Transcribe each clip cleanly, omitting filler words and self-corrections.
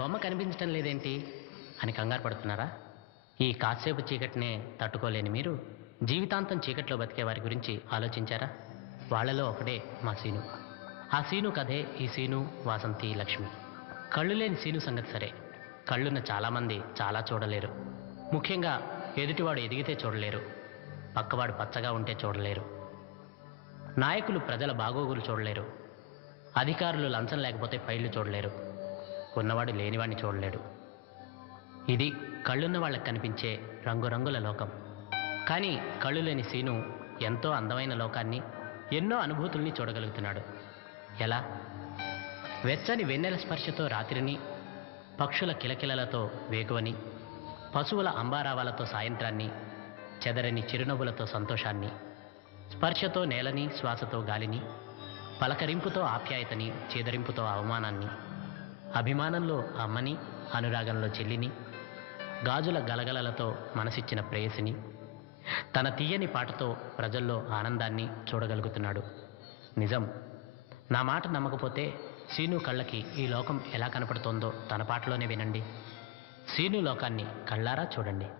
బొమ్మ కనిపించటం లేదేంటి అని కంగారు పడుతున్నారా? ఈ కాసేపు చీకటినే తట్టుకోలేని మీరు జీవితాంతం చీకట్లో బతికే వారి గురించి ఆలోచించారా? వాళ్లలో ఒకడే మా సీను. ఆ సీను కథే ఈ సీను, వాసంతి, లక్ష్మి. కళ్ళు లేని సీను సంగతి సరే, కళ్ళున్న చాలామంది చాలా చూడలేరు. ముఖ్యంగా ఎదుటివాడు ఎదిగితే చూడలేరు, పక్కవాడు పచ్చగా ఉంటే చూడలేరు. నాయకులు ప్రజల బాగోగులు చూడలేరు, అధికారులు లంచం లేకపోతే ఫైళ్లు చూడలేరు, ఉన్నవాడు లేనివాడిని చూడలేడు. ఇది కళ్ళున్న వాళ్ళకి కనిపించే రంగురంగుల లోకం. కానీ కళ్ళు లేని సీను ఎంతో అందమైన లోకాన్ని, ఎన్నో అనుభూతుల్ని చూడగలుగుతున్నాడు. ఎలా? వెచ్చని వెన్నెల స్పర్శతో రాత్రిని, పక్షుల కిలకిలలతో వేకువని, పశువుల అంబారావాలతో సాయంత్రాన్ని, చెదరని చిరునవ్వులతో సంతోషాన్ని, స్పర్శతో నేలని, శ్వాసతో గాలిని, పలకరింపుతో ఆప్యాయతని, చేదరింపుతో అవమానాన్ని, అభిమానంలో అమ్మని, అనురాగంలో చెల్లిని, గాజుల గలగలలతో మనసిచ్చిన ప్రేయసిని, తన తీయని పాటతో ప్రజల్లో ఆనందాన్ని చూడగలుగుతున్నాడు. నిజం. నా మాట నమ్మకపోతే సీను కళ్ళకి ఈ లోకం ఎలా కనపడుతోందో తన పాటలోనే వినండి. సీను లోకాన్ని కళ్ళారా చూడండి.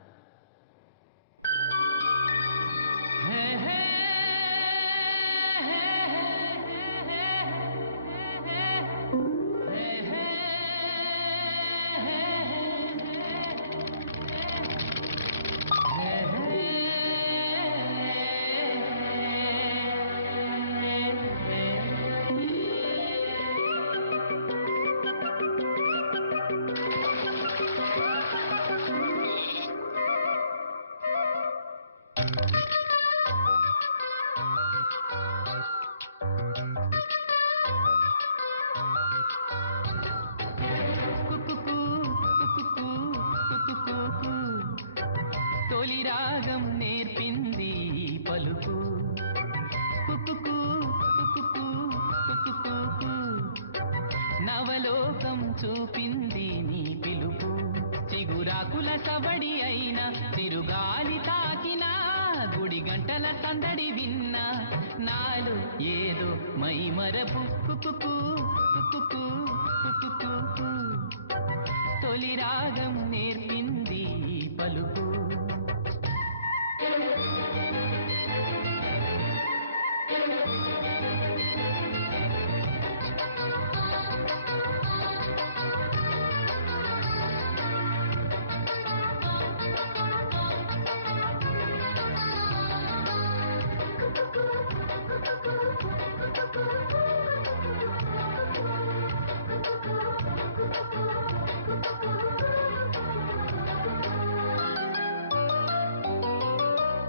తొలి రాగం నేర్పింది పలుకు, కుకుకు కుకుకు కుకుకు, నవలోకం చూపింది నీ పిలుపు. చిగురాకుల సవడి అయిన తిరుగాలి తాకిన, గుడి గంటల సందడి విన్న, నాలు ఏదో మై మరపు. కుకుకు కుకుకు కుకుకు, తొలి రాగం నేర్పింది పలుకు.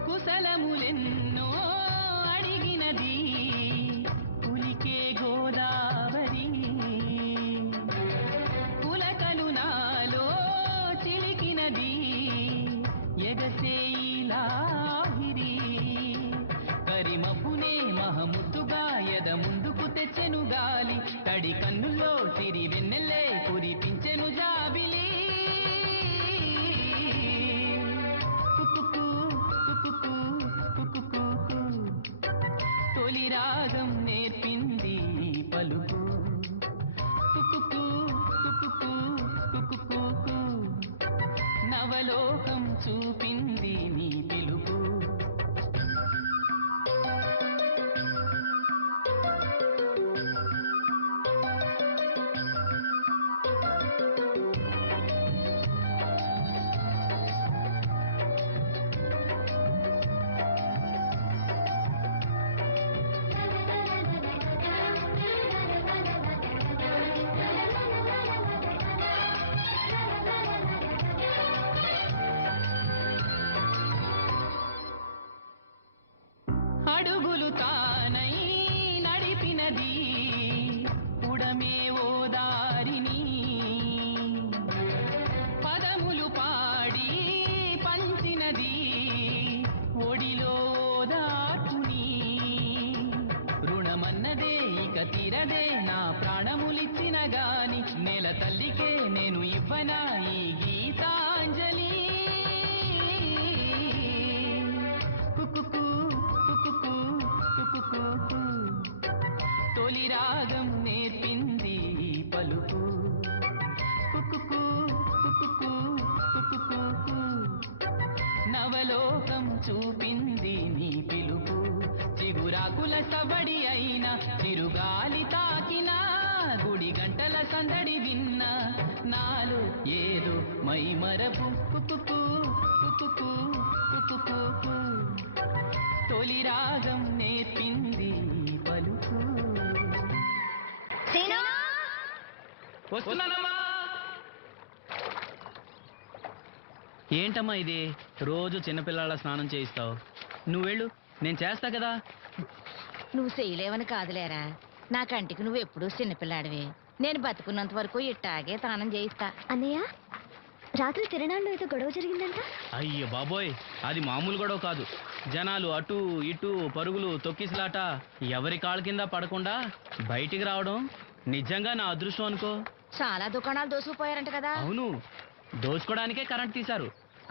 కుశలములెన్నో అడిగినది పులికే గోదావరి, పులకలు నాలో చిలికినది ఎగసే లాహిరి. కరిమపునే మహముద్దుగా ఎద ముందుకు తెచ్చెను గాలి, తడి కన్నుల్లో సిరి వెన్నెల్లే కురిపించెను జాబిలి. కుకుకు కుకుకు కుకుకు, తొలి రాగం నేర్పింది పలుకు. కుకుకు కుకుకు కుకుకు, నవలోకం చూపింది నీ పిలుపు. అడుగులు తానై నడిపినది ఉడమే ఓ దారిని, పదములు పాడి పంచినది ఒడిలో దాటుని. రుణమన్నదే ఇక తీరదే నా ప్రాణములిచ్చిన గాని, నేల తల్లికే నేను ఇవ్వనా ఈ గీతాంజలి. కుకుకు కుకుకు కుకుకు, మై మరపు కుకుకు కుకుకు కుకుకు తొలి రాగం నేర్పింది పలుకు. వస్తున్నానమ్మా. ఏంటమ్మా ఇది, రోజు చిన్నపిల్లల స్నానం చేయిస్తావు? నువ్వు వెళ్ళు, నేను చేస్తా కదా. నువ్వు చేయలేవని కాదులేరా, నా కంటికి నువ్వు ఎప్పుడూ చిన్నపిల్లాడివి. నేను బతుకున్నంత వరకు ఇట్టాగే తానం చేయిస్తా. అన్నయ్య, రాత్రి తిరణాల్లో ఏదో గొడవ జరిగిందంట. అయ్యో బాబోయ్, అది మామూలు గొడవ కాదు. జనాలు అటు ఇటు పరుగులు, తొక్కిసలాట, ఎవరి కాళ్ళ కింద పడకుండా బయటికి రావడం నిజంగా నా అదృష్టం అనుకో. చాలా దుకాణాలు దోసుకుపోయారంట కదా. అవును, దోచుకోవడానికే కరెంట్ తీశారు.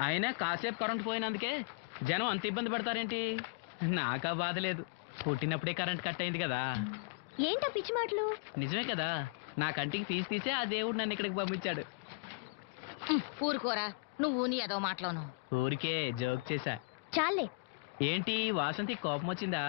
అయినా కాసేపు కరెంట్ పోయినందుకే జనం అంత ఇబ్బంది పడతారేంటి? నాకా బాధ లేదు, పుట్టినప్పుడే కరెంట్ కట్ అయింది కదా. ఏంటా పిచ్చి మాటలు? నిజమే కదా, నా కంటికి తీస్తే ఆ దేవుడు నన్ను ఇక్కడికి పంపించాడు. ఊరుకోరా, నువ్వు నీ ఏదో మాటలోను. ఊరికే జోక్ చేశా. చాలే. ఏంటి వాసంతి కోపం వచ్చిందా?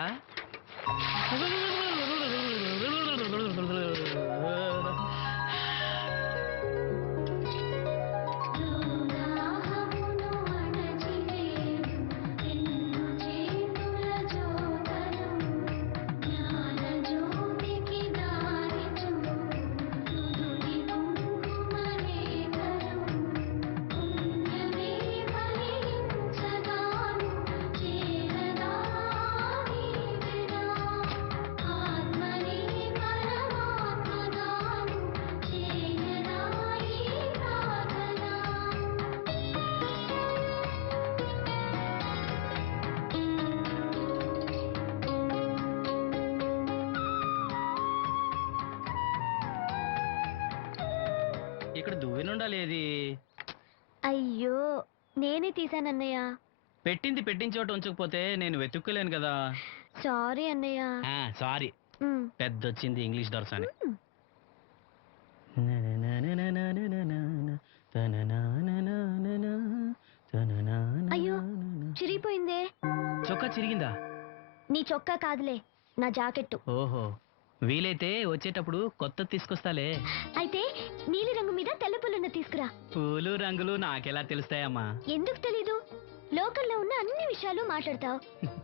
ఇక్కడ దువ్వెనుండాలేది? అయ్యో, నేనే తీసానన్నయ్య. పెట్టిన చోట ఉంచకపోతే నేను వెతుక్కోలేను కదా. సారీ అన్నయ్య. సారీ. ఉమ్. పెద్దొచ్చింది ఇంగ్లీష్ దొరసాని. ఉమ్. అయ్యో, చిరిగిపోయిందే. చొక్కా చిరిగిందా? నీ చొక్కా కాదులే, నా జాకెట్టు. ఓహో, వీలైతే వచ్చేటప్పుడు కొత్త తీసుకొస్తాలే. అయితే నీలి రంగు మీద తెల్ల పుల్లన్న తీసుకురా. పూలు రంగులు నాకెలా తెలుస్తాయమ్మా? ఎందుకు తెలీదు? లోకల్లో ఉన్న అన్ని విషయాలు మాట్లాడతావు.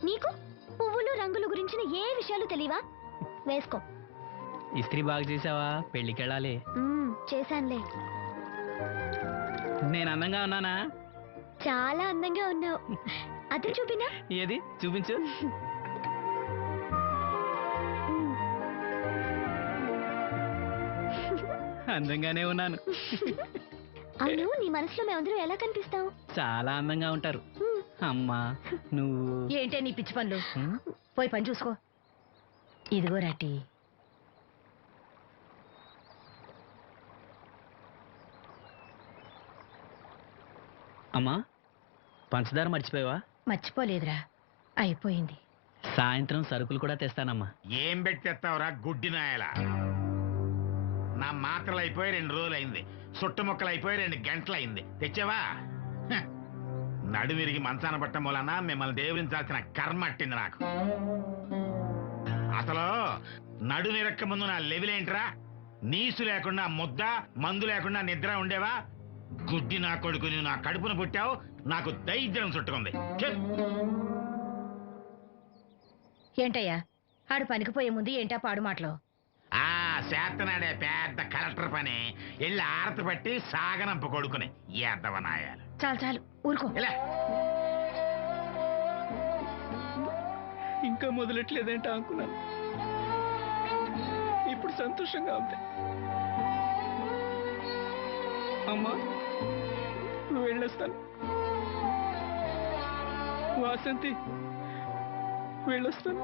నీకు పువ్వులు రంగుల గురించిన ఏ విషయాలు తెలియవా? వేసుకో. ఇస్త్రీ బాగా చేసావా? పెళ్ళికెళ్ళాలి. చేశానులే. నేను అందంగా ఉన్నానా? చాలా అందంగా ఉన్నావు. అదే చూపినా? ఏది చూపించు. అందంగానే ఉన్నాను. అవును, నీ మనసులో మేమందరం ఎలా కనిపిస్తావు? చాలా అందంగా ఉంటారు. అమ్మా నువ్వు. ఏంటే నీ పిచ్చి పనులు? పోయి పని చూసుకో. ఇదిగో రాటి. అమ్మా, పంచదార మర్చిపోయావా? మర్చిపోలేదురా, అయిపోయింది. సాయంత్రం సరుకులు కూడా తెస్తానమ్మా. ఏం పెట్టి తెస్తావురా గుడ్డి నాయల? నా మాత్రలు అయిపోయి 2 రోజులైంది, సుట్టుముక్కలు అయిపోయి 2 గంటలైంది. తెచ్చావా? హ. నడుమిరిగి మంచాన పట్ట మూలన మిమ్మల్ని దేవురించాల్సిన కర్మ అట్టింది నాకు. అసలు నడుమిరక్క ముందు నా లెవెలేంట్రా? నీసు లేకుండా ముద్ద, మందు లేకుండా నిద్ర ఉండేవా? గుడ్డి నా కొడుకు, నువ్వు నా కడుపును పుట్టావు, నాకు దైద్యం చుట్టుకుంది. ఏంటయ్యా, ఆడు పనికిపోయే ముందు ఏంటా పాడు మాటలు? ఆ చేతనాడే పెద్ద కలెక్టర్ పని. వెళ్ళి ఆరతి పట్టి సాగనంప కొడుకుని ఎద్దవనాయాలు. చాలు చాలు, ఊరుకో. ఇలా ఇంకా మొదలెట్లేదేంటా అనుకున్నాను. ఇప్పుడు సంతోషంగా ఉంది. అమ్మా, నువ్వు వెళ్ళొస్తాను. వాసంతి, వెళ్ళొస్తాను.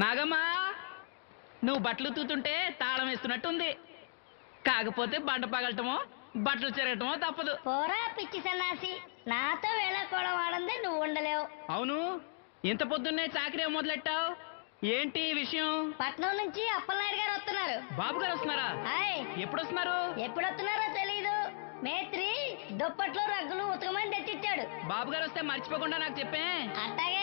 నాగమ్మా, నువ్వు బట్టలు తూతుంటే తాళం వేస్తున్నట్టుంది. కాకపోతే బండ పగలటమో బట్టలు చెరగటమో తప్పదు. పోరా పిచ్చి సన్నాసి, నాతో వేళకోవడం ఆడందే నువ్వు ఉండలేవు. అవును, ఇంత పొద్దున్నే చాకరీ మొదలెట్టావు, ఏంటి ఈ విషయం? పట్నం నుంచి అప్పలనాయుడు గారు వస్తున్నారు. బాబు గారు వస్తున్నారా? హాయ్, ఎప్పుడు వస్తున్నారు? ఎప్పుడు వస్తున్నారో తెలీదు. మేత్రి దుప్పట్లు రగ్గులు ఉతకమని తెచ్చిచ్చాడు. బాబు గారు వస్తే మర్చిపోకుండా నాకు చెప్పే. అట్టాగే.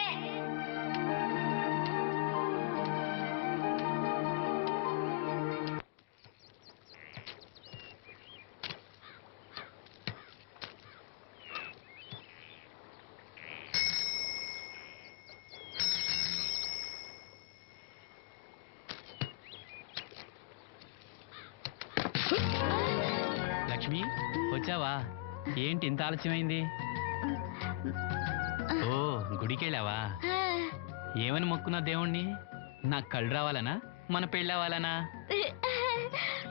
లక్ష్మి, వచ్చావా? ఏంటి ఇంత ఆలస్యమైంది? ఓ, గుడికెళ్ళావా? ఏమని మొక్కున్నా దేవుణ్ణి? నాకు కళ్ళు రావాలనా, మన పెళ్ళవాలనా?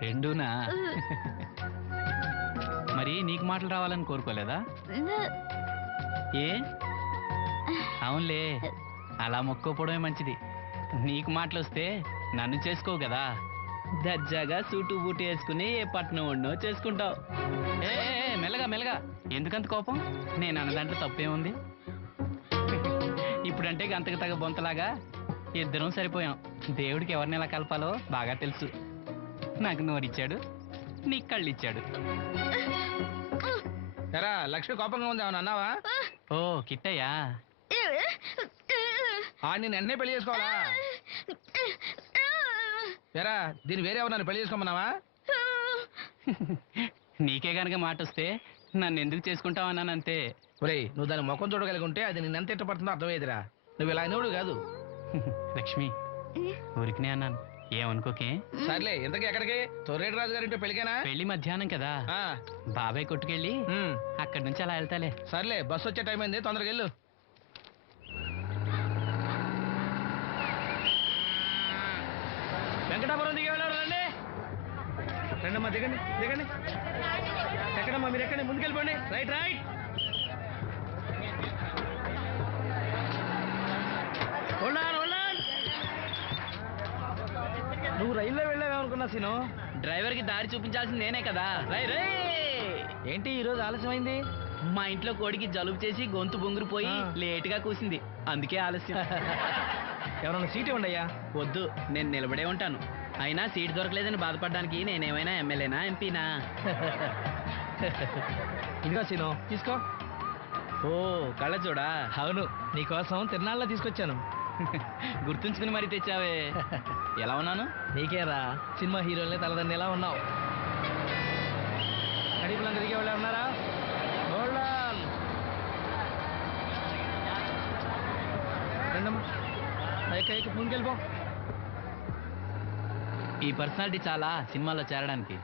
రెండూనా? మరి నీకు మాటలు రావాలని కోరుకోలేదా? ఏ? అవునులే, అలా మొక్కోపోవడమే మంచిది. నీకు మాటలు వస్తే నన్ను చేసుకోవు కదా, దర్జాగా సూటు బూటు వేసుకుని ఏ పట్నం ఉండో చేసుకుంటావు. ఏ ఏ, ఏ, మెల్లగా మెల్లగా, ఎందుకంత కోపం? నేను అన్న దాంట్లో తప్పేముంది? ఇప్పుడంటే గంతకు తగ్గ బొంతలాగా ఇద్దరం సరిపోయాం. దేవుడికి ఎవరిని ఎలా కలపాలో బాగా తెలుసు. నాకు నోరిచ్చాడు, నీకు కళ్ళు ఇచ్చాడు. ఎరా లక్ష్మి కోపంగా ఉంది, అవును అన్నావా? ఓ కిట్టయ్యా, నేను వెంటనే పెళ్లి చేసుకోవాలా? ఎరా దీన్ని వేరే ఎవరు పెళ్లి చేసుకోమన్నావా? నీకే గనక మాట వస్తే నన్ను ఎందుకు చేసుకుంటావు అన్నానంతే. ఒరేయ్, నువ్వు దాని ముఖం చూడగలిగి ఉంటే అది నిన్ను ఎంత ఇష్టపడుతుందో అర్థమయ్యేదిరా. నువ్వు ఇలా అనేవాడు కాదు. లక్ష్మి, ఊరికినే అన్నాను, ఏమనుకోకే. సర్లే, ఇంతకీ ఎక్కడికి? తొర్రేటి రాజు గారింటే పెళ్ళికేనా? పెళ్లి మధ్యాహ్నం కదా, ఆ, బాబాయ్ కొట్టుకెళ్ళి అక్కడి నుంచి అలా వెళ్తాలే. సర్లే, బస్సు వచ్చే టైం అయింది, తొందరగా వెళ్ళు. వెంకటాపురం దిగే వెళ్ళారు, రండి రండమ్మా, దిగండి దిగండి. ఎక్కడమ్మా మీరు? ఎక్కండి, ముందుకెళ్ళిపోండి. Right right. నువ్వు రైల్లో వెళ్ళావేమనుకున్నా సీను. డ్రైవర్ కి దారి చూపించాల్సింది నేనే కదా. రై రై. ఏంటి ఈరోజు ఆలస్యమైంది? మా ఇంట్లో కోడికి జలుబు చేసి గొంతు బొంగురుపోయి లేటుగా కూసింది, అందుకే ఆలస్యం. ఎవరన్నా సీట్ ఇవ్వండి అయ్యా. వద్దు, నేను నిలబడే ఉంటాను. అయినా సీట్ దొరకలేదని బాధపడడానికి నేనేమైనా ఎమ్మెల్యేనా, ఎంపీనా? ఇదిగో సీను, తీసుకో. ఓ, కళ్ళ చూడా? అవును, నీకోసం తిరునాళ్ళ తీసుకొచ్చాను. గుర్తుంచుకుని మరీ తెచ్చావే. ఎలా ఉన్నాను? నీకేరా, సినిమా హీరోలనే తలదండి ఎలా ఉన్నావు. కడిపులంగా దిగే వాళ్ళు ఉన్నారా? రండమ్మా, ముందుకెళ్ళిపో. ఈ పర్సనాలిటీ చాలా సినిమాలో చేరడానికి.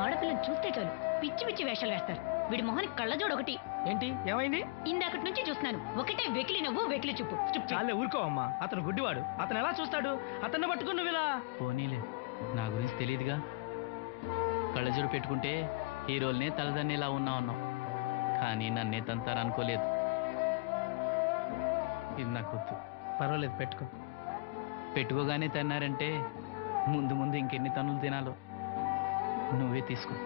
ఆడపిల్లని చూస్తే చాలు పిచ్చి పిచ్చి వేషాలు వేస్తారు. వీడి మొహానికి కళ్ళజోడు ఒకటి. ఏంటి ఏమైంది? ఇందాకటి నుంచి చూస్తున్నాను, ఒకటే వెకిలి నవ్వు వెకిలి చూపు. చాలే ఊరుకోవమ్మా, అతను గుడ్డివాడు, అతను ఎలా చూస్తాడు? అతన్ని పట్టుకుని నువ్వు ఇలా. పోనీలే, నా గురించి తెలియదుగా. కళ్ళజోడు పెట్టుకుంటే హీరోల్నే తలదన్నేలా ఉన్నావు, కానీ నన్నే తంతారనుకోలేదు. ఇది నాకు వద్దు. పర్వాలేదు, పెట్టుకో. పెట్టుకోగానే తన్నారంటే ముందు ముందు ఇంకెన్ని తన్నులు తినాలో నువ్వే తీసుకో.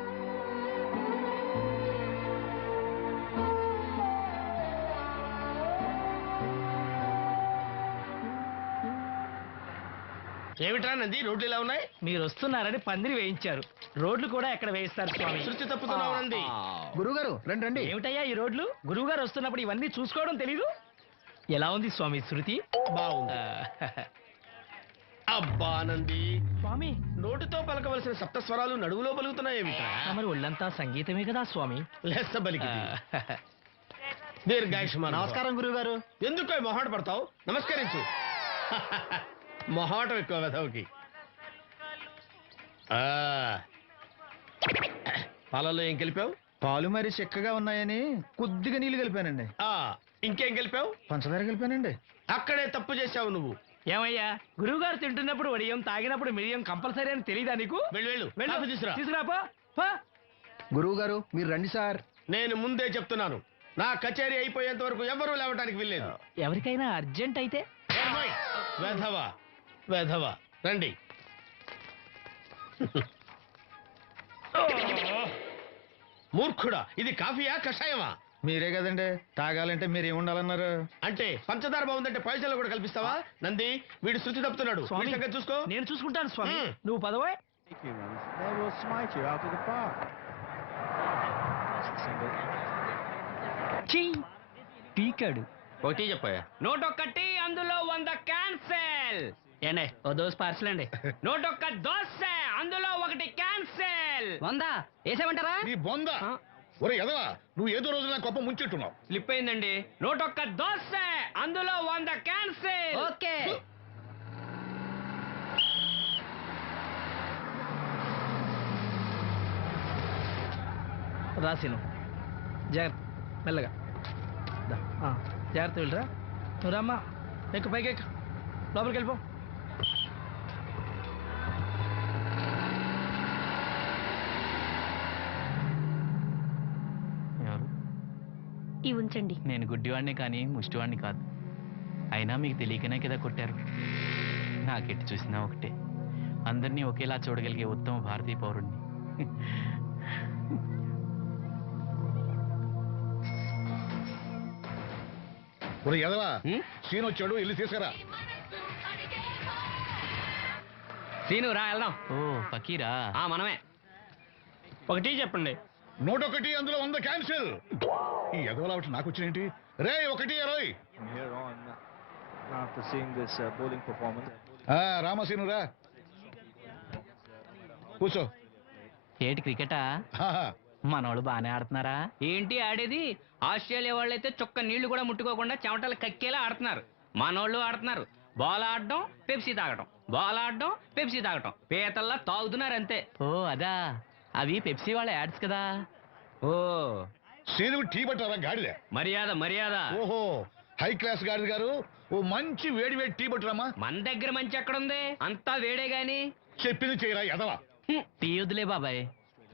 ఏమిట్రా నంది, రోడ్లు ఇలా ఉన్నాయి? మీరు వస్తున్నారని పందిరి వేయించారు, రోడ్లు కూడా ఎక్కడ వేయిస్తారు స్వామి? శృతి తప్పుతున్నావు నంది. గురువుగారు రండి రండి. ఏమిటయ్యా ఈ రోడ్లు? గురువుగారు వస్తున్నప్పుడు ఇవన్నీ చూసుకోవడం తెలీదు? ఎలా ఉంది స్వామి శృతి? బాగుంది. అబ్బా నంది, స్వామి నోటితో పలకవలసిన సప్తస్వరాలు నడువులో పలుకుతున్నాయేమిట్రా? మరి ఒళ్ళంతా సంగీతమే కదా స్వామి. లెస్స బలికిది. దీర్ఘాయుష్మాన్. నమస్కారం గురువుగారు. ఎందుకో మొహాట పడతావు? నమస్కరించు. మొహాటం ఎక్కువ వెధవుకి. పాలల్లో ఏం కలిపావు? పాలు మరి చిక్కగా ఉన్నాయని కొద్దిగా నీళ్లు కలిపానండి. ఇంకేం కలిపావు? పంచదార కలిపానండి. అక్కడే తప్పు చేశావు నువ్వు. ఏమయ్యా, గురువుగారు తింటున్నప్పుడు వడియం, తాగినప్పుడు మిరియం కంపల్సరీ అని తెలీదా నీకు? వెళ్ళు వెళ్ళు, కాఫీ తీసురా. తీసుకురా పో. గురువు గారు మీరు రండి సార్. నేను ముందే చెప్తున్నాను, నా కచేరీ అయిపోయేంత వరకు ఎవరూ లేవటానికి వీల్లేదు. ఎవరికైనా అర్జెంట్ అయితే వేధవా వేధవా రండి. మూర్ఖుడా, ఇది కాఫీయా కషాయమా? మీరే కదండి తాగాలంటే మీరు ఏముండాలన్నారు? అంటే పంచదార బాగుందంటే పైసలు కూడా కల్పిస్తావా? నంది, వీడు శృతి తప్పుతున్నాడు. స్వామి, వీడి సంగతి చూసుకో. నేను చూసుకుంటాను స్వామి. మ్మ్. నువ్వు పదవే. పీకాడు. ఒకటి చెప్పాయా? 101 అందులో 100 క్యాన్సెల్. ఏండే ఓ దోశ పార్సల్ అండి. 101 దోశ అందులో 1 క్యాన్సెల్. 100 వేసేమంటారా? నీ బొంద ఒరే ఎదవా, నువ్వు ఏదో రోజు నా గొప్ప ముంచెట్టున్నావు. స్లిప్ అయిందండి. 101 దోశ అందులో 100 క్యాన్సెల్. ఓకే. రాసిను జాగ్రత్త, మెల్లగా దా. జాగ్రత్త వెళ్ళరా. నువ్వు రామ్మా, ఎక్కు పైకి ఎక్కు, లోపలికి వెళ్ళిపో. ఎవరు? ఇవి ఉంచండి. నేను గుడ్డివాడిని కానీ ముష్టివాడిని కాదు. అయినా మీకు తెలియకనే కదా కొట్టారు. నాకెట్టి చూసినా ఒకటే, అందరినీ ఒకేలా చూడగలిగే ఉత్తమ భారతీయ పౌరుణ్ణి. ఒరే ఎదవా, సీన్ వచ్చాడు, ఇల్లు తీసుకురా. సీను రా వెళ్దాం. ఓ ఫకీరా? మనమే. ఒకటి చెప్పండి. 101 అందులో 100 క్యాన్సిల్. ఈ ఎదవలా ఒకటి నాకు వచ్చినేంటి? రే 120. రామసీను రా, కూర్చో. ఏటి క్రికెటా? ఆహా. మనోళ్ళు బాగానే ఆడుతున్నారా? ఏంటి ఆడేది? ఆస్ట్రేలియా వాళ్ళైతే చుక్క నీళ్లు కూడా ముట్టుకోకుండా చెమటలు కక్కేలా ఆడుతున్నారు. మనోళ్ళు ఆడుతున్నారు బాల్ ఆడడం, పెప్సీ తాగటం, బాల్ ఆడడం, పెప్సీ తాగటం, పీతల్లా తాగుతున్నారు అంతే. ఓ అదా, అవి పెప్సీ వాళ్ళ యాడ్స్ కదా. ఓ సీను టీ పట్టారా గాడిద? మర్యాద మర్యాద. ఓహో, హై క్లాస్ గాడిద గారు, ఓ మంచి వేడి వేడి టీ పట్టురామా. మన దగ్గర మంచి ఎక్కడుంది, అంతా వేడే గాని. చెప్పింది చేయరా ఎదవా. టీ వద్దులే బాబాయ్,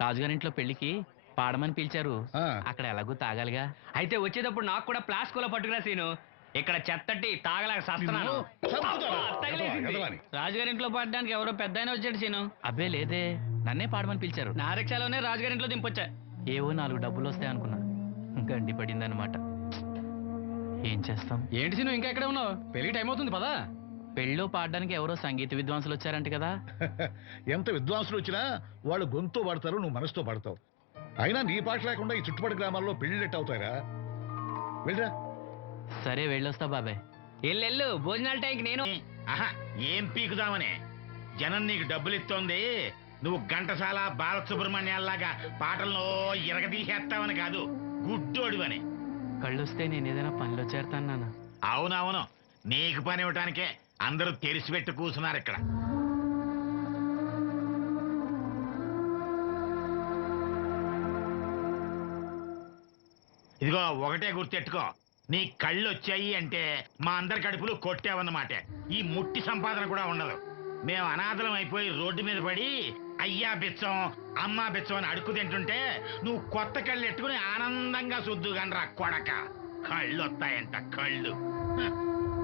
రాజుగారింట్లో పెళ్లికి పాడమని పిలిచారు. ఆ. అక్కడ ఎలాగూ తాగాలిగా. అయితే వచ్చేటప్పుడు నాకు కూడా ప్లాస్కోలో పట్టుకురా సీను. ఇక్కడ చెత్తటి తాగలేక సస్తున్నాను. చంపుతారా? తగిలేసింది. ఎదవాని. రాజుగారింట్లో పాడడానికి ఎవరో పెద్ద ఆయన వచ్చాడు సీను. అబ్బే లేదే, నన్నే పాడమని పిలిచారు. నా రిక్షాలోనే రాజుగారింట్లో దింపొచ్చా. ఏవో 4 డబ్బులు వస్తాయి అనుకున్నా, గండి పడిందనమాట. ఏం చేస్తాం? ఏంటి సీను ఇంకా ఎక్కడ ఉన్నావు? పెళ్లి టైం అవుతుంది పదా. పెళ్ళిలో పాడడానికి ఎవరో సంగీత విద్వాంసులు వచ్చారంట కదా. ఎంత విద్వాంసులు వచ్చినా వాళ్ళు గొంతు పడతారు, నువ్వు మనసుతో పడతావు. అయినా నీ పాట లేకుండా ఈ చుట్టుపక్కల గ్రామాల్లో పెళ్లిళ్ళెట్ అవుతాయిరా. వెళ్ళరా. సరే వెళ్ళొస్తా బాబాయ్. ఎల్లెళ్ళు, భోజనాల టైంకి నేను. ఆహా, ఏం పీకుదామని జనం నీకు డబ్బులు ఇస్తోంది. నువ్వు ఘంటసాల బాలసుబ్రహ్మణ్యాల్లాగా పాటల్లో ఇరగదీసేస్తావని కాదు, గుడ్డోడివని. కళ్ళొస్తే నేను ఏదైనా పనిలో చేరతాను నాన్న. అవునవును, నీకు పని ఇవ్వటానికే అందరూ తెరిచిపెట్టి కూర్చున్నారు ఇక్కడ. ఇదిగో ఒకటే గుర్తెట్టుకో, నీ కళ్ళు వచ్చాయి అంటే మా అందరి కడుపులు కొట్టావన్నమాట. ఈ ముట్టి సంపాదన కూడా ఉండదు. మేము అనాథలం అయిపోయి రోడ్డు మీద పడి అయ్యా బిచ్చం, అమ్మా బిచ్చం అని అడుక్కు తింటుంటే నువ్వు కొత్త కళ్ళు ఎట్టుకుని ఆనందంగా శుద్ధుగానరా కొడక. కళ్ళు వస్తాయంట, కళ్ళు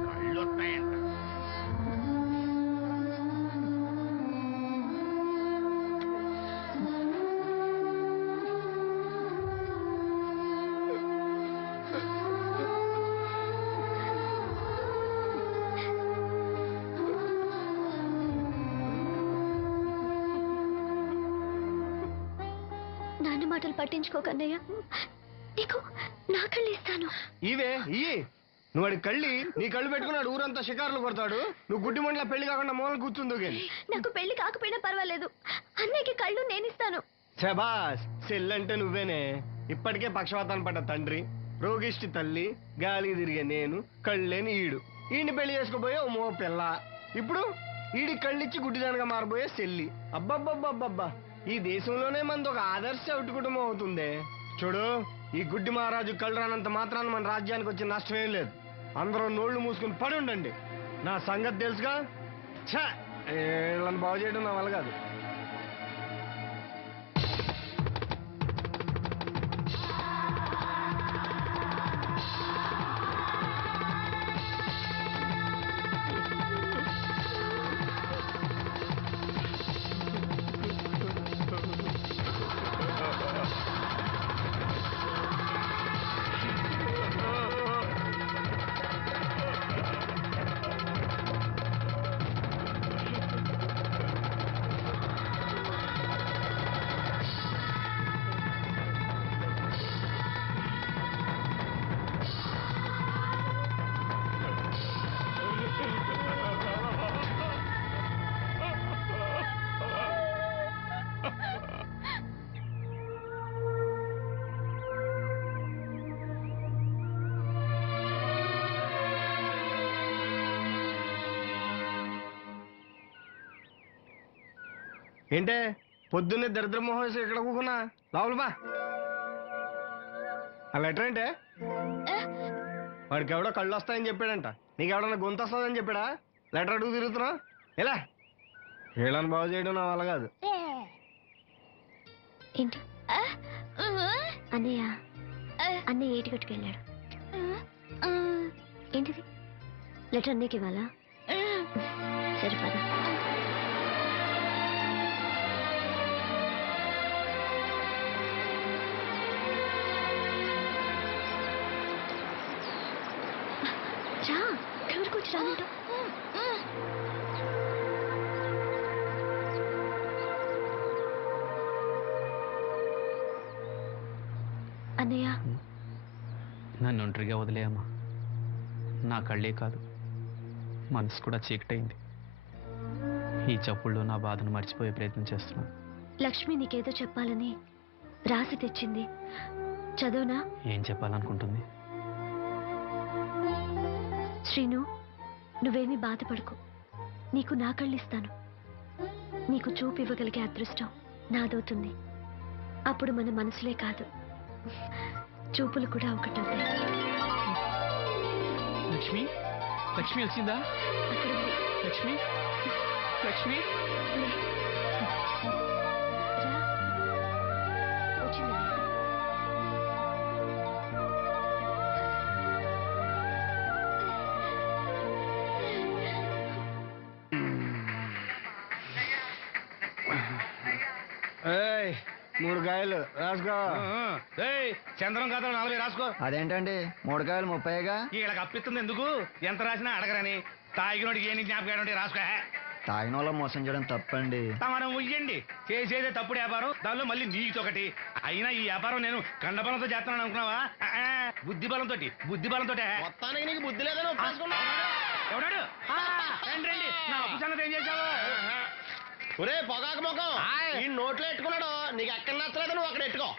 కళ్ళు వస్తాయంట. నాన్న మాటలు పట్టించుకోకన్నయ్య, నీకు నా కళ్ళు ఇస్తాను. ఇవే ఇయ్యి. నువ్వు వాడి కళ్ళి, నీ కళ్ళు పెట్టుకున్నాడు ఊరంతా షికారులు కొడతాడు. నువ్వు గుడ్డి మండల పెళ్లి కాకుండా మూల కూర్చుందో కానీ. నాకు పెళ్లి కాకపోయినా పర్వాలేదు, అన్నయ్యకి కళ్ళు నేను ఇస్తాను. శబాస్, చెల్లంటే నువ్వేనే. ఇప్పటికే పక్షవాతాన్ని పడ్డ తండ్రి, రోగిష్టి తల్లి, గాలికి తిరిగే నేను, కళ్ళేని ఈడు. ఈయన్ని పెళ్లి చేసుకోబోయే ఓ మో పిల్ల. ఇప్పుడు ఈడి కళ్ళిచ్చి గుడ్డిదానిగా మారబోయే చెల్లి. అబ్బబ్బబ్బబ్బబ్బా, ఈ దేశంలోనే మనది ఒక ఆదర్శ చవిటి కుటుంబం అవుతుందే. చూడు, ఈ గుడ్డి మహారాజు కళ్ళు రానంత మాత్రాన మన రాజ్యానికి వచ్చిన నష్టమేం లేదు. అందరూ నోళ్లు మూసుకుని పడి ఉండండి. నా సంగతి తెలుసుగా. ఛా, వీళ్ళని బాగు చేయడం నా వల్ల కాదు. ఏంటే పొద్దున్నే దరిద్ర మొహం వేసి ఇక్కడ కూకున్నా లోపల బా. ఆ లెటర్ ఏంటే? వాడికి ఎవడో కళ్ళు వస్తాయని చెప్పాడంట. నీకెవడన్నా గొంతు వస్తుందని చెప్పాడా? లెటర్ అడుగు తిరుగుతున్నావు ఎలా? వీళ్ళని బాగు చేయడం నా వల్ల కాదు. ఏంటి అన్నయ్య? అన్నయ్య ఏటి కట్టుకెళ్ళాడు. ఏంటిది? లెటర్ అన్నయ్యకి ఇవ్వాలా? సరిపదా. రా, ఎవరు కూర్చు రానంటూ. అన్నయ్య, నన్ను ఒంటరిగా వదిలేయమ్మా. నా కళ్ళే కాదు, మనసు కూడా చీకటైంది. ఈ చప్పుల్లో నా బాధను మర్చిపోయే ప్రయత్నం చేస్తున్నాను. లక్ష్మి నీకేదో చెప్పాలని రాసి తెచ్చింది, చదవనా? ఏం చెప్పాలనుకుంటుంది? శ్రీను, నువ్వేమీ బాధపడకు. నీకు నా కళ్ళిస్తాను. నీకు చూపు ఇవ్వగలిగే అదృష్టం నాదవుతుంది. అప్పుడు మన మనసులే కాదు, చూపులు కూడా ఒకటవుతాయి. లక్ష్మి, లక్ష్మి వచ్చిందా? అక్కడ ఉంది. లక్ష్మి, లక్ష్మి. లే. రా. వచ్చిందా? ఏయ్, 3 కాయలు రాసుకో. చంద్రం కథలు 40 రాసుకో. అదేంటండి 3 కాయలు 30గా? వీళ్ళకి అప్పిస్తుంది ఎందుకు? ఎంత రాసినా అడగరని. తాగినోడికి ఏ జ్ఞాపకం ఉంటే రాసుకో. తాగిన వాళ్ళ మోసం చేయడం తప్పండి. మనం ఉయ్యండి, చేసేదే తప్పుడు వ్యాపారం, దానిలో మళ్ళీ నీకు ఒకటి. అయినా ఈ వ్యాపారం నేను కండబలంతో చేస్తున్నాను అనుకున్నావా? బుద్ధి బలంతో. మొత్తానికి నీకు బుద్ధి లేదని ఒప్పేసుకున్నా. ఎవడాడు? రండి రండి, నా అప్పు సంగతి ఏం చేశావు? ఒరే పొగాకు ముఖం, ఈ నోట్లో ఎట్టుకున్నాడు. నీకు ఎక్కడ నచ్చలేదు, నువ్వు అక్కడ ఎట్టుకో.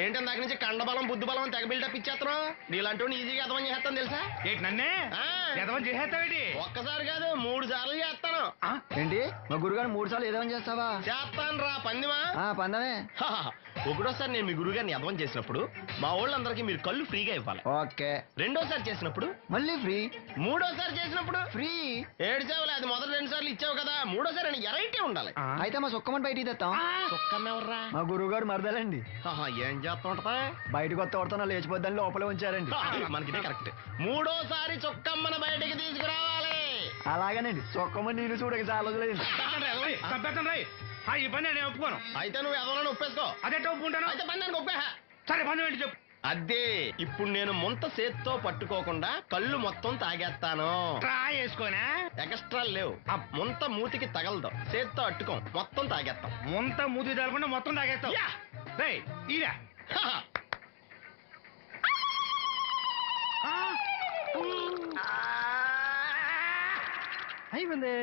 ఏంటి దాని నుంచి కండబలం బుద్ధి బలం తెగ బిల్డప్ ఇచ్చేస్తున్నావు? నీలాంటి ఈజీగా ఎదవని చేస్తాను తెలుసా? ఏంటి నన్నే ఎదవని చేసేస్తావేటి? ఒక్కసారి కాదు 3 సార్లు చేస్తాను. ఏంటి మా గురుగారు 3 సార్లు ఏదేమని చేస్తావా? చేస్తాను రా పందిమా. పందమే. ఒకటోసారి నేను మీ గురుగారిని ఎదవం చేసినప్పుడు మా వాళ్ళందరికీ మీరు కళ్ళు ఫ్రీగా ఇవ్వాలి. ఓకే. రెండోసారి చేసినప్పుడు మళ్ళీ ఫ్రీ. మూడోసారి చేసినప్పుడు ఫ్రీ. ఏడ్చావులే, అది మొదటి 2 సార్లు ఇచ్చావు కదా, మూడోసారి అని ఎరైటీ ఉండాలి. అయితే మా సుక్కమని బయటికి తెస్తాం. సుక్కమ్మెవర్రా? మా గురువు గారు మరదలండి. ఏం చేస్తా ఉంటదా? బయటకు వస్తే కొడతాను లేచిపోద్దని లోపలే ఉంచారండి. మనకిదే కరెక్ట్. మూడోసారి చొక్కమ్మని బయటికి తీసుకురావాలి. అలాగేనండి, చొక్కమని నేను చూడక చాలా రోజులైంది. ఈ పని నేను ఒప్పుకోను. అయితే నువ్వు ఎదవలను ఒప్పేసుకో. అదే ఒప్పుకుంటాను. అయితే పందానికి ఒప్పే. సరే పని ఏంటి చెప్పు. అదే ఇప్పుడు నేను ముంత చేత్తో పట్టుకోకుండా కళ్ళు మొత్తం తాగేస్తాను. ట్రా వేసుకోనా? ఎక్స్ట్రా లేవు. ఆ ముంత మూతికి తగలదు, చేత్తో అట్టుకోం, మొత్తం తాగేస్తాం. ముంత మూతి తగలకుండా మొత్తం తాగేస్తావు. ఈరా అయిపోయింది.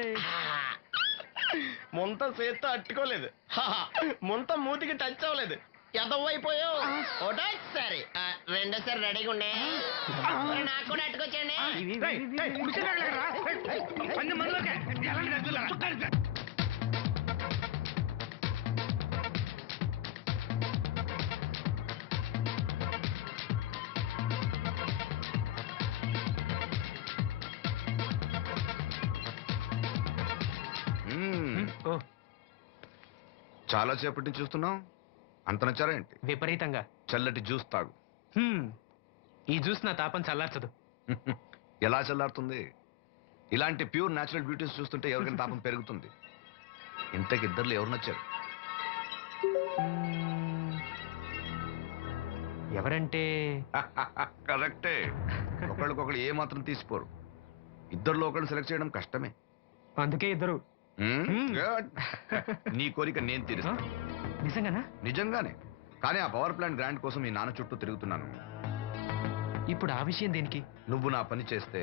ముంత చేత్తో అట్టుకోలేదు, ముంత మూతికి టచ్ అవ్వలేదు, ఎదవైపోయావు. ఒకటోసారి రెండోసారి రెడీగా ఉండే. నాకు కూడా అట్టుకొచ్చండి. చాలా సేపటి నుంచి చూస్తున్నావు. అంత నచ్చారా ఏంటి? విపరీతంగా. చల్లటి జ్యూస్ తాగు. ఈ జ్యూస్ నా తాపం చల్లార్చదు. ఎలా చల్లారుతుంది? ఇలాంటి ప్యూర్ న్యాచురల్ బ్యూటీస్ చూస్తుంటే ఎవరికైనా తాపం పెరుగుతుంది. ఇంతకి ఇద్దరులో ఎవరు నచ్చారు? ఎవరంటే? కరెక్టే. ఒకళ్ళకొకళ్ళు ఏ మాత్రం తీసిపోరు. ఇద్దరులో ఒకళ్ళు సెలెక్ట్ చేయడం కష్టమే. అందుకే ఇద్దరు. Good. నీ కోరిక నేను తీరుస్తాను. నిజంగానా? నిజంగానే. కానీ ఆ పవర్ ప్లాంట్ గ్రాంట్ కోసం మీ నాన్న చుట్టూ తిరుగుతున్నాను. ఇప్పుడు ఆ విషయం దేనికి? నువ్వు నా పని చేస్తే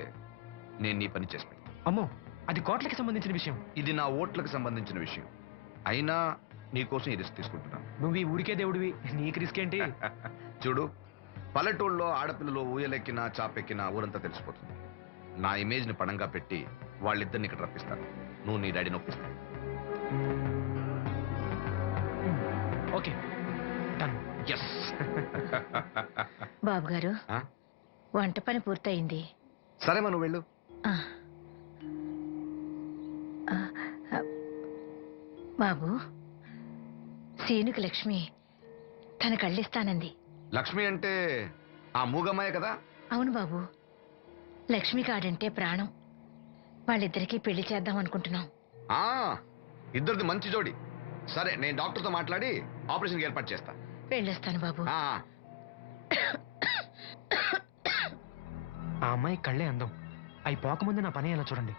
నేను నీ పని చేసి పెడతాను. అమ్మో, అది కోట్లకి సంబంధించిన విషయం. ఇది నా ఓట్లకు సంబంధించిన విషయం. అయినా నీకోసం ఈ రిస్క్ తీసుకుంటున్నాను. నువ్వు ఈ ఊరికే దేవుడివి, నీకు రిస్క్ ఏంటి? చూడు, పల్లెటూళ్ళలో ఆడపిల్లలు ఊయలెక్కినా చాపెక్కినా ఊరంతా తెలిసిపోతుంది. నా ఇమేజ్ని పణంగా పెట్టి వాళ్ళిద్దరిని ఇక్కడ రప్పిస్తాను. నువ్వు నీ డాడీ నొప్పిస్తాను. Okay done. ఎస్. బాబు గారు వంట పని పూర్తయింది. సరే మనం వెళ్ళు. ఆ. ఆ, ఆ, బాబు సీనుకి లక్ష్మి తన కళ్ళిస్తానంది. లక్ష్మి అంటే ఆ మూగమ్మాయే కదా? అవును బాబు, లక్ష్మి కాడంటే ప్రాణం. వాళ్ళిద్దరికీ పెళ్లి చేద్దాం అనుకుంటున్నాం. ఆ ఇద్దరిది మంచి జోడి. సరే నేను డాక్టర్తో మాట్లాడి ఆపరేషన్ ఏర్పాటు చేస్తా. వెళ్ళొస్తాను బాబు. ఆ అమ్మాయి కళ్ళే అందం. అవి పోకముందు నా పని ఎలా చూడండి.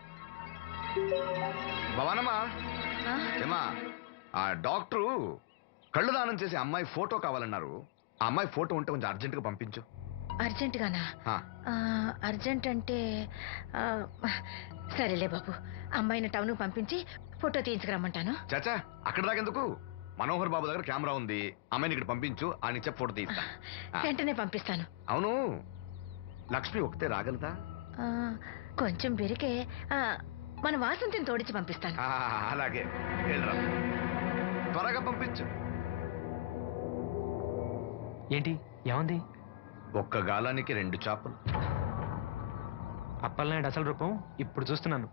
భవానమ్మా, ఆ? ఏమా ఆ డాక్టరు కళ్ళు దానం చేసే అమ్మాయి ఫోటో కావాలన్నారు. ఆ అమ్మాయి ఫోటో ఉంటే కొంచెం అర్జెంటుగా పంపించు. అర్జెంటుగానా? అర్జెంట్ అంటే సరేలే బాబు, అమ్మాయిని టౌన్ పంపించి ఫోటో తీయించుకురమ్మంటాను. చాచా అక్కడ దాకెందుకు? మనోహర్ బాబు దగ్గర కెమెరా ఉంది. అమ్మాయిని ఇక్కడ పంపించు, ఆయన చెప్పి ఫోటో తీస్తా. వెంటనే పంపిస్తాను. అవును, లక్ష్మి ఒకతే రాగలదా? కొంచెం బెరికే, మన వాసంతిని తోడిచి పంపిస్తాను. అలాగే వెళ్ళరా, త్వరగా పంపించు. ఏంటి ఏమంది? ఒక్క గాలానికి 2 చేపలు. అప్పలనాయుడు అసలు రూపం ఇప్పుడు చూస్తున్నాను.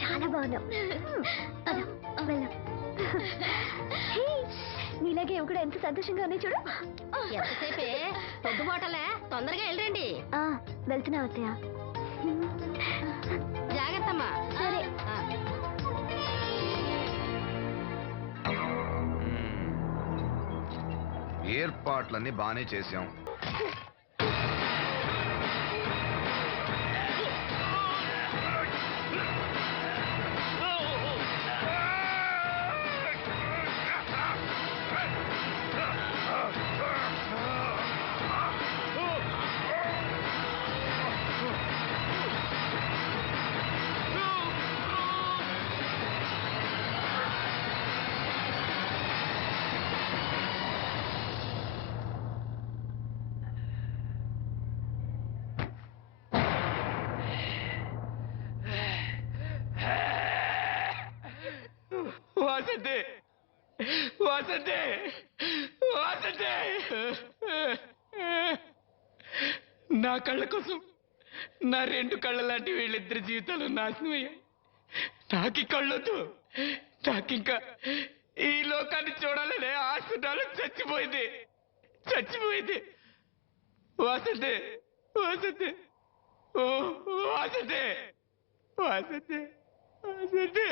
చాలా బాగున్నావు. నీలాగే ఇవి కూడా ఎంత సంతోషంగా ఉన్నాయి చూడు. ఎంతసేపే పొద్దుబాటలే, తొందరగా వెళ్ళండి. వెళ్తున్నా అత్తయ్య. జాగ్రత్తమ్మా. సరే. ఏర్పాట్లన్నీ బానే చేశాం. వాసంతి, వాసంతి, వాసంతి, నా కళ్ళ కోసం నా 2 కళ్ళ లాంటి వీళ్ళిద్దరి జీవితాలు నాశనం అయ్యాయి. నాకి కళ్ళొద్దు, నాకింకా ఈ లోకాన్ని చూడాలనే ఆశ నాలో చచ్చిపోయింది, చచ్చిపోయింది. వాసంతి, వాసంతి, ఓ వాసంతి, వాసంతి, వాసంతి,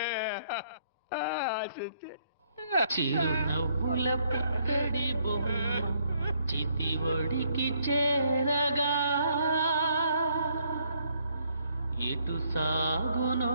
వాసంతి. చిరునవ్వుల పుత్తడి బొమ్మ చితివడికి చేరగా ఎటు సాగునో